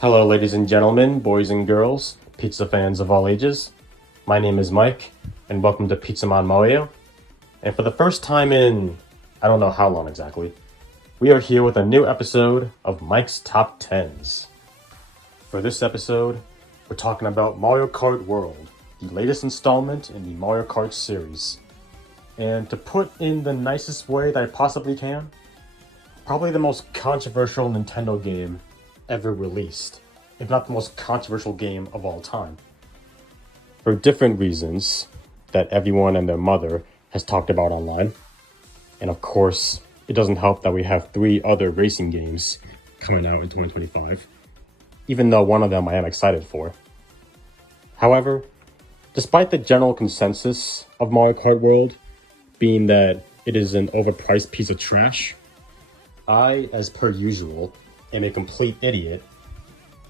Hello, ladies and gentlemen, boys and girls, pizza fans of all ages. My name is Mike, and welcome to Pizza Man Mario. And for the first time in, I don't know how long exactly, we are here with a new episode of Mike's Top 10s. For this episode, we're talking about Mario Kart World, the latest installment in the Mario Kart series. And to put in the nicest way that I possibly can, probably the most controversial Nintendo game ever released, if not the most controversial game of all time. For different reasons that everyone and their mother has talked about online. And of course, it doesn't help that we have 3 other racing games coming out in 2025, even though one of them I am excited for. However, despite the general consensus of Mario Kart World being that it is an overpriced piece of trash, I, as per usual, am a complete idiot,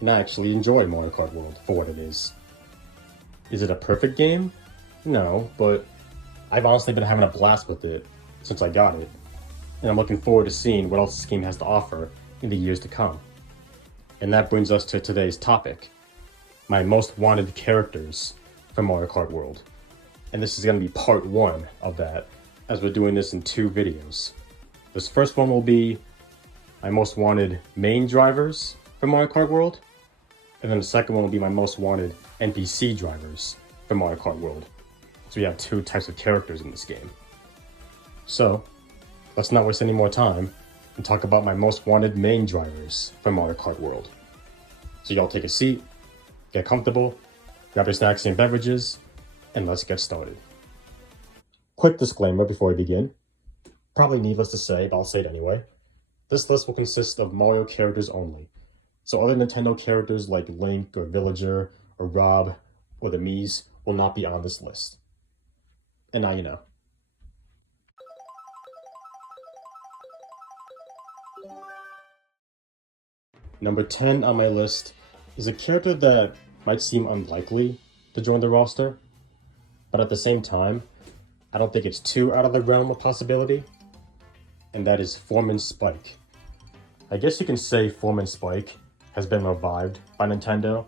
and I actually enjoy Mario Kart World for what it is. Is it a perfect game? No, but I've honestly been having a blast with it since I got it, and I'm looking forward to seeing what else this game has to offer in the years to come. And that brings us to today's topic, my most wanted characters from Mario Kart World. And this is going to be part 1 of that, as we're doing this in 2 videos. This first one will be my most wanted main drivers from Mario Kart World, and then the second one will be my most wanted NPC drivers from Mario Kart World. So we have 2 types of characters in this game. So, let's not waste any more time and talk about my most wanted main drivers from Mario Kart World. So y'all take a seat, get comfortable, grab your snacks and beverages, and let's get started. Quick disclaimer before we begin. Probably needless to say, but I'll say it anyway. This list will consist of Mario characters only. So other Nintendo characters like Link or Villager or Rob or the Miis will not be on this list. And now you know. Number 10 on my list is a character that might seem unlikely to join the roster, but at the same time, I don't think it's too out of the realm of possibility, and that is Foreman Spike. I guess you can say Foreman Spike has been revived by Nintendo,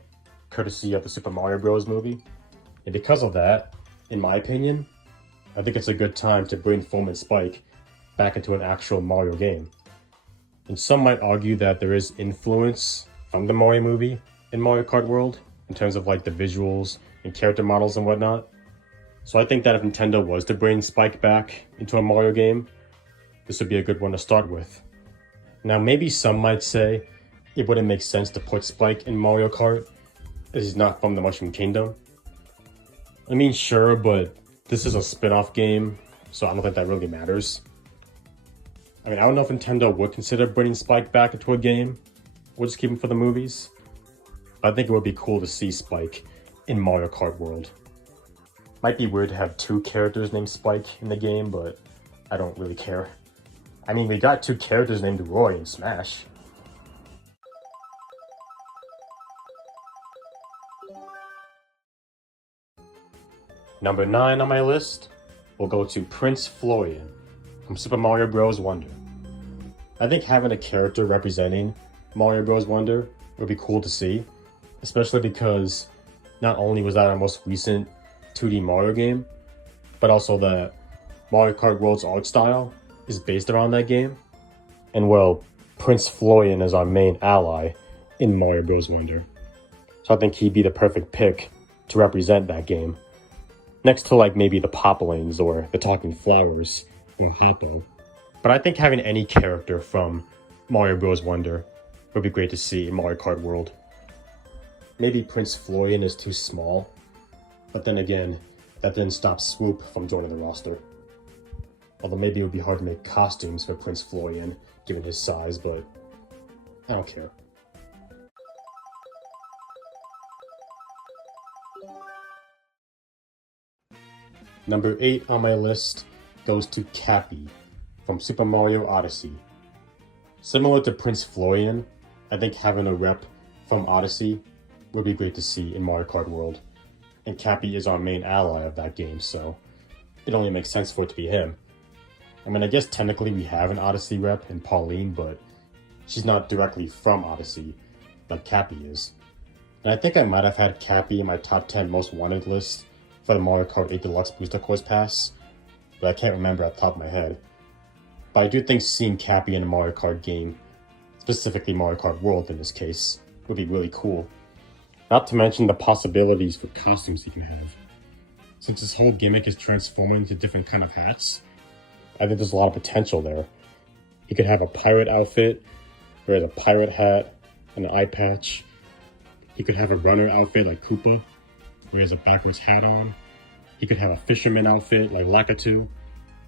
courtesy of the Super Mario Bros. Movie, and because of that, in my opinion, I think it's a good time to bring Foreman Spike back into an actual Mario game. And some might argue that there is influence from the Mario movie in Mario Kart World, in terms of like the visuals and character models and whatnot. So I think that if Nintendo was to bring Spike back into a Mario game, this would be a good one to start with. Now maybe some might say it wouldn't make sense to put Spike in Mario Kart, as he's not from the Mushroom Kingdom. I mean, sure, but this is a spin-off game, so I don't think that really matters. I mean, I don't know if Nintendo would consider bringing Spike back into a game, or just keep him for the movies. But I think it would be cool to see Spike in Mario Kart World. Might be weird to have 2 characters named Spike in the game, but I don't really care. I mean, we got 2 characters named Roy in Smash. Number 9 on my list will go to Prince Florian from Super Mario Bros. Wonder. I think having a character representing Mario Bros. Wonder would be cool to see, especially because not only was that our most recent 2D Mario game, but also that Mario Kart World's art style is based around that game. And well, Prince Florian is our main ally in Mario Bros. Wonder. So I think he'd be the perfect pick to represent that game. Next to like maybe the Poplins or the Talking Flowers or Hoppo. But I think having any character from Mario Bros. Wonder would be great to see in Mario Kart World. Maybe Prince Florian is too small, but then again, that didn't stop Swoop from joining the roster. Although maybe it would be hard to make costumes for Prince Florian, given his size, but I don't care. Number 8 on my list goes to Cappy from Super Mario Odyssey. Similar to Prince Florian, I think having a rep from Odyssey would be great to see in Mario Kart World. And Cappy is our main ally of that game, so it only makes sense for it to be him. I mean, I guess technically we have an Odyssey rep in Pauline, but she's not directly from Odyssey, like Cappy is. And I think I might have had Cappy in my top 10 most wanted list for the Mario Kart 8 Deluxe Booster Course Pass, but I can't remember at the top of my head. But I do think seeing Cappy in a Mario Kart game, specifically Mario Kart World in this case, would be really cool. Not to mention the possibilities for costumes you can have. Since this whole gimmick is transforming into different kind of hats, I think there's a lot of potential there. You could have a pirate outfit, where there's a pirate hat and an eye patch. You could have a runner outfit like Koopa, where he has a backwards hat on. He could have a fisherman outfit like Lakitu,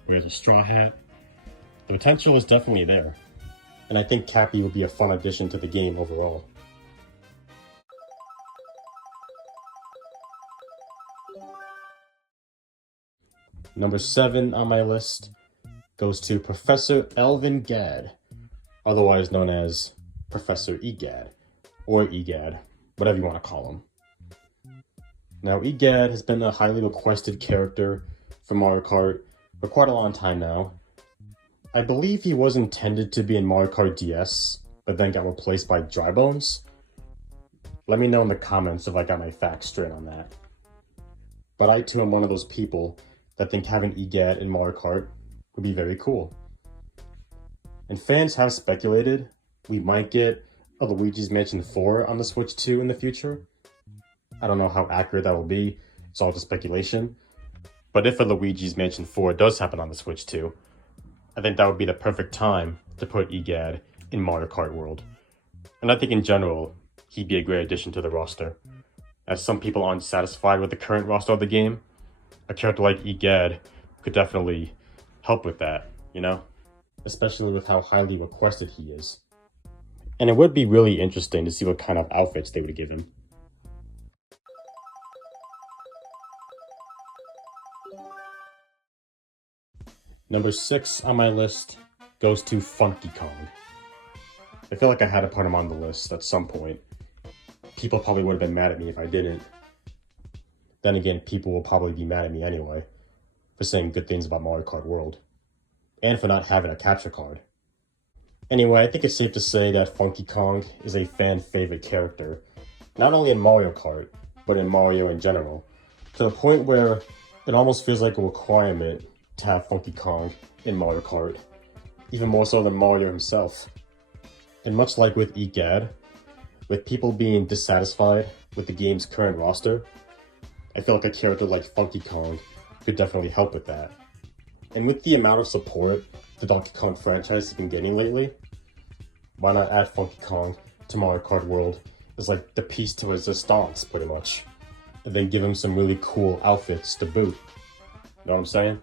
where he has a straw hat. The potential is definitely there, and I think Cappy would be a fun addition to the game overall. Number 7 on my list goes to Professor Elvin Gadd, otherwise known as Professor Egad, or Egad, whatever you want to call him. Now, Egad has been a highly requested character for Mario Kart for quite a long time now. I believe he was intended to be in Mario Kart DS, but then got replaced by Drybones. Let me know in the comments if I got my facts straight on that. But I too am one of those people that think having Egad in Mario Kart would be very cool. And fans have speculated we might get a Luigi's Mansion 4 on the Switch 2 in the future. I don't know how accurate that will be, it's all just speculation. But if a Luigi's Mansion 4 does happen on the Switch 2, I think that would be the perfect time to put Egad in Mario Kart World. And I think in general, he'd be a great addition to the roster. As some people aren't satisfied with the current roster of the game, a character like Egad could definitely help with that, you know? Especially with how highly requested he is. And it would be really interesting to see what kind of outfits they would give him. Number 6 on my list goes to Funky Kong. I feel like I had to put him on the list at some point. People probably would have been mad at me if I didn't. Then again, people will probably be mad at me anyway for saying good things about Mario Kart World, and for not having a capture card. Anyway, I think it's safe to say that Funky Kong is a fan favorite character, not only in Mario Kart, but in Mario in general, to the point where it almost feels like a requirement to have Funky Kong in Mario Kart, even more so than Mario himself. And much like with Egad, with people being dissatisfied with the game's current roster, I feel like a character like Funky Kong could definitely help with that. And with the amount of support the Donkey Kong franchise has been getting lately, why not add Funky Kong to Mario Kart World as like the piece to resistance, pretty much. And then give him some really cool outfits to boot. Know what I'm saying?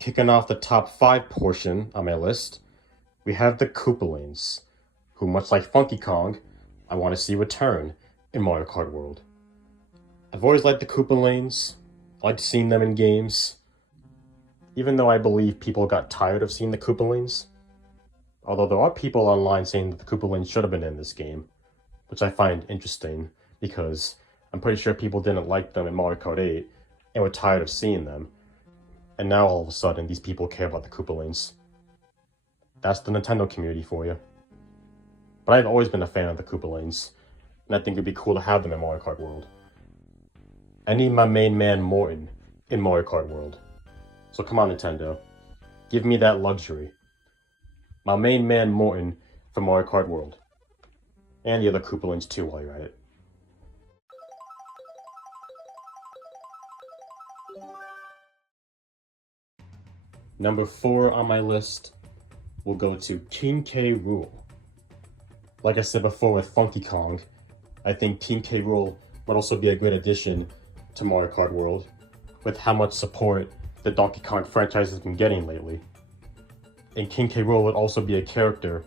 Kicking off the top 5 portion on my list, we have the Koopalings, who, much like Funky Kong, I want to see return in Mario Kart World. I've always liked the Koopalings, I liked seeing them in games, even though I believe people got tired of seeing the Koopalings. Although there are people online saying that the Koopalings should have been in this game, which I find interesting because I'm pretty sure people didn't like them in Mario Kart 8 and were tired of seeing them. And now all of a sudden these people care about the Koopalings. That's the Nintendo community for you. But I've always been a fan of the Koopalings, and I think it'd be cool to have them in Mario Kart World. I need my main man Morton in Mario Kart World. So come on, Nintendo. Give me that luxury. My main man Morton for Mario Kart World. And the other Koopalings too while you're at it. Number 4 on my list will go to King K. Rool. Like I said before with Funky Kong, I think King K. Rool would also be a great addition to Mario Kart World, with how much support the Donkey Kong franchise has been getting lately. And King K. Rool would also be a character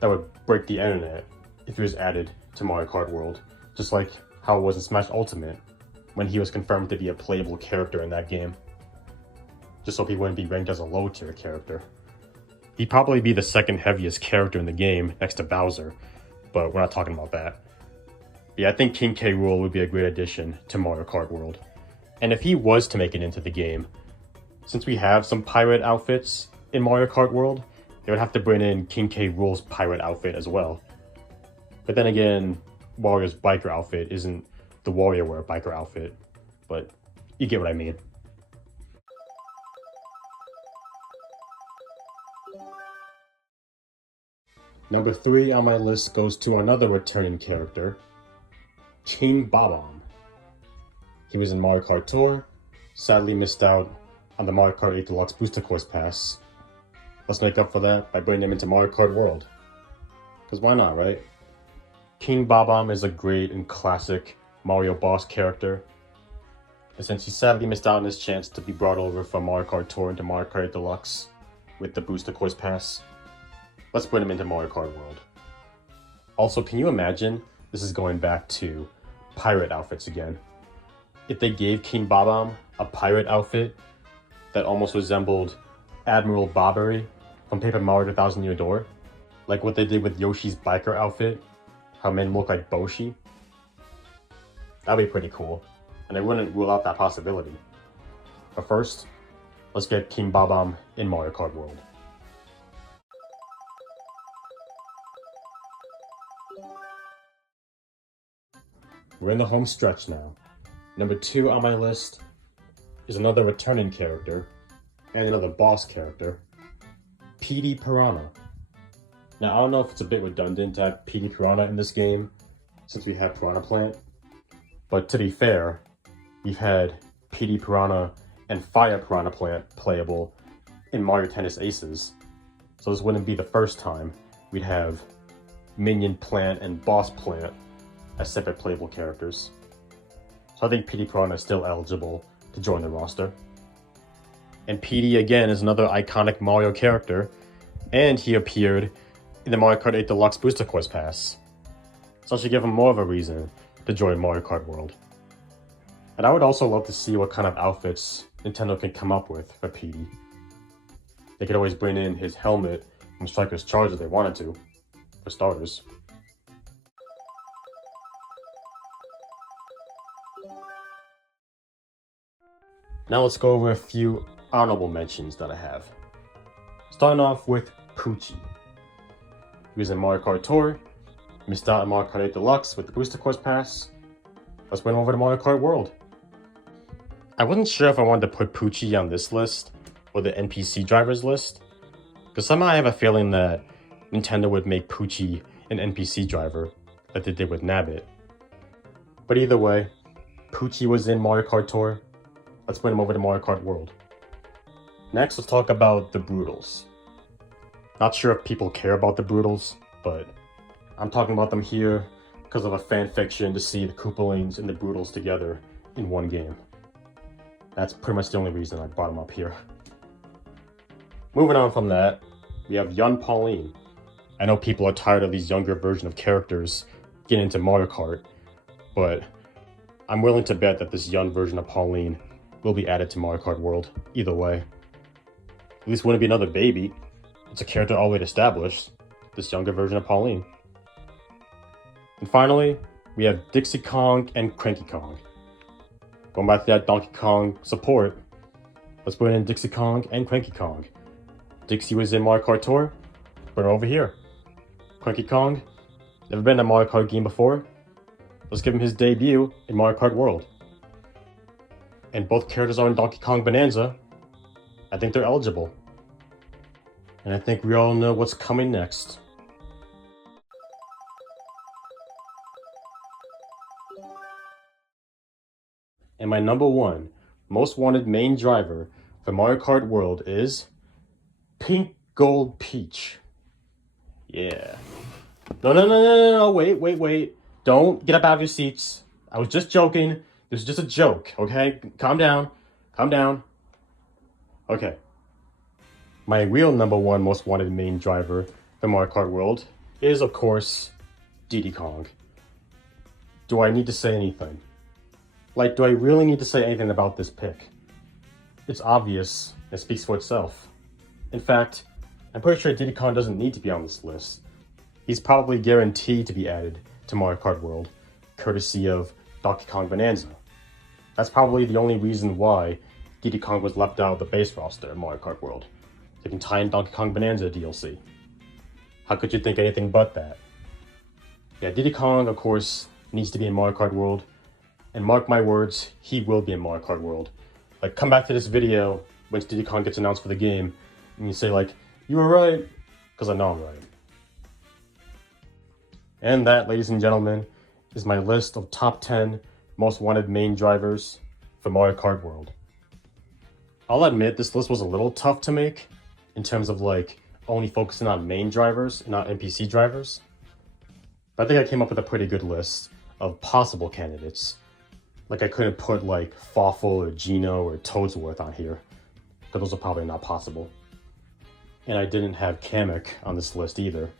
that would break the internet if he was added to Mario Kart World, just like how it was in Smash Ultimate, when he was confirmed to be a playable character in that game. Just so he wouldn't be ranked as a low tier character. He'd probably be the second heaviest character in the game next to Bowser, but we're not talking about that. But yeah, I think King K. Rool would be a great addition to Mario Kart World. And if he was to make it into the game, since we have some pirate outfits in Mario Kart World, they would have to bring in King K. Rool's pirate outfit as well. But then again, Wario's biker outfit isn't the WarioWare biker outfit, but you get what I mean. Number 3 on my list goes to another returning character, King Bob-Omb. He was in Mario Kart Tour, sadly missed out on the Mario Kart 8 Deluxe Booster Course Pass. Let's make up for that by bringing him into Mario Kart World. Because why not, right? King Bob-Omb is a great and classic Mario boss character. And since he sadly missed out on his chance to be brought over from Mario Kart Tour into Mario Kart 8 Deluxe with the Booster Course Pass, let's bring him into Mario Kart World. Also, can you imagine, this is going back to pirate outfits again, if they gave King Bob-Omb a pirate outfit that almost resembled Admiral Bobbery from Paper Mario 1000 Year Door, like what they did with Yoshi's biker outfit, how men look like Boshi? That'd be pretty cool, and I wouldn't rule out that possibility. But first, let's get King Bob-Omb in Mario Kart World. We're in the home stretch now. Number 2 on my list is another returning character and another boss character, Petey Piranha. Now, I don't know if it's a bit redundant to have Petey Piranha in this game, since we have Piranha Plant, but to be fair, we've had Petey Piranha and Fire Piranha Plant playable in Mario Tennis Aces, so this wouldn't be the first time we'd have Minion Plant and Boss Plant as separate playable characters. So I think Petey Piranha is still eligible to join the roster. And Petey, again, is another iconic Mario character, and he appeared in the Mario Kart 8 Deluxe Booster Course Pass. So I should give him more of a reason to join Mario Kart World. And I would also love to see what kind of outfits Nintendo can come up with for Petey. They could always bring in his helmet from Striker's Charge if they wanted to, for starters. Now let's go over a few honorable mentions that I have. Starting off with Poochie. He was in Mario Kart Tour, missed out on Mario Kart 8 Deluxe with the Booster Course Pass. Let's bring him over to Mario Kart World. I wasn't sure if I wanted to put Poochie on this list or the NPC drivers list, because somehow I have a feeling that Nintendo would make Poochie an NPC driver, like they did with Nabbit. But either way, Poochie was in Mario Kart Tour. Let's bring him over to Mario Kart World. Next, let's talk about the Broodals. Not sure if people care about the Broodals, but I'm talking about them here because of a fan fiction to see the Koopalings and the Broodals together in one game. That's pretty much the only reason I brought them up here. Moving on from that, we have Young Pauline. I know people are tired of these younger version of characters getting into Mario Kart, but I'm willing to bet that this young version of Pauline will be added to Mario Kart World either way. At least wouldn't be another baby. It's a character already established, this younger version of Pauline. And finally, we have Dixie Kong and Cranky Kong. Going back to that Donkey Kong support, let's bring in Dixie Kong and Cranky Kong. Dixie was in Mario Kart Tour, bring her over here. Cranky Kong, never been in a Mario Kart game before. Let's give him his debut in Mario Kart World. And both characters are in Donkey Kong Bonanza. I think they're eligible. And I think we all know what's coming next. And my number 1 most wanted main driver for Mario Kart World is Pink Gold Peach. Yeah. No, wait. Don't get up out of your seats. I was just joking. This is just a joke, okay? Calm down. Okay. My real number 1 most wanted main driver for Mario Kart World is, of course, Diddy Kong. Do I need to say anything? Like, do I really need to say anything about this pick? It's obvious, it speaks for itself. In fact, I'm pretty sure Diddy Kong doesn't need to be on this list. He's probably guaranteed to be added to Mario Kart World, courtesy of Donkey Kong Bonanza. That's probably the only reason why Diddy Kong was left out of the base roster in Mario Kart World. They can tie in Donkey Kong Bonanza DLC. How could you think anything but that? Yeah, Diddy Kong, of course, needs to be in Mario Kart World. And mark my words, he will be in Mario Kart World. Like, come back to this video once Diddy Kong gets announced for the game, and you say like, you were right, because I know I'm right. And that, ladies and gentlemen, is my list of top 10 most wanted main drivers for Mario Kart World. I'll admit this list was a little tough to make in terms of like only focusing on main drivers and not NPC drivers. But I think I came up with a pretty good list of possible candidates. Like I couldn't put like Fawful or Gino or Toadsworth on here, because those are probably not possible. And I didn't have Kamek on this list either.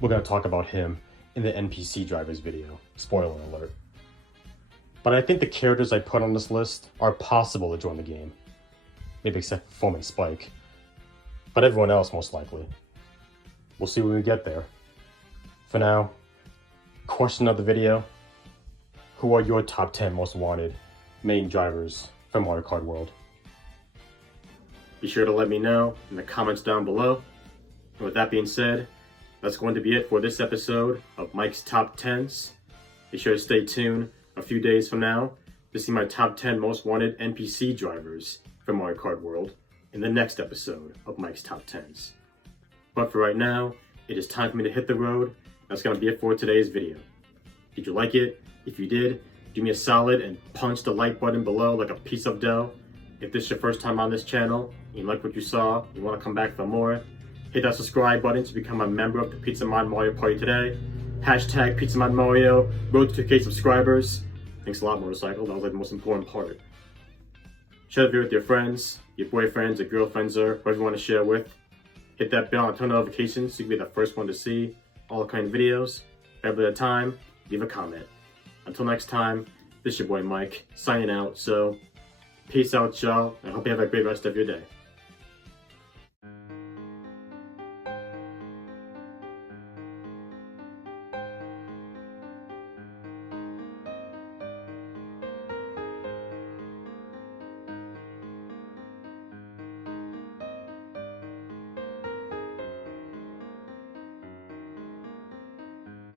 We're going to talk about him in the NPC drivers video, spoiler alert. But I think the characters I put on this list are possible to join the game. Maybe except for Foam and Spike. But everyone else most likely. We'll see when we get there. For now, question of the video: who are your top 10 most wanted main drivers for Mario Kart World? Be sure to let me know in the comments down below. And with that being said, that's going to be it for this episode of Mike's Top 10s. Be sure to stay tuned a few days from now to see my top 10 most wanted NPC drivers for Mario Kart World in the next episode of Mike's Top 10s. But for right now, it is time for me to hit the road. That's going to be it for today's video. Did you like it? If you did, do me a solid and punch the like button below like a piece of dough. If this is your first time on this channel, and you like what you saw, you want to come back for more, hit that subscribe button to become a member of the Pizza-Mod Mario Party today. Hashtag Pizza-Mod Mario, road to 2K subscribers. Thanks a lot, Motorcycle. That was like the most important part. Share the video with your friends, your boyfriends, or girlfriends, or whoever you want to share with. Hit that bell and turn notifications so you can be the first one to see all the kind of videos. Every other time, leave a comment. Until next time, this is your boy Mike, signing out. So, peace out, y'all. I hope you have a great rest of your day.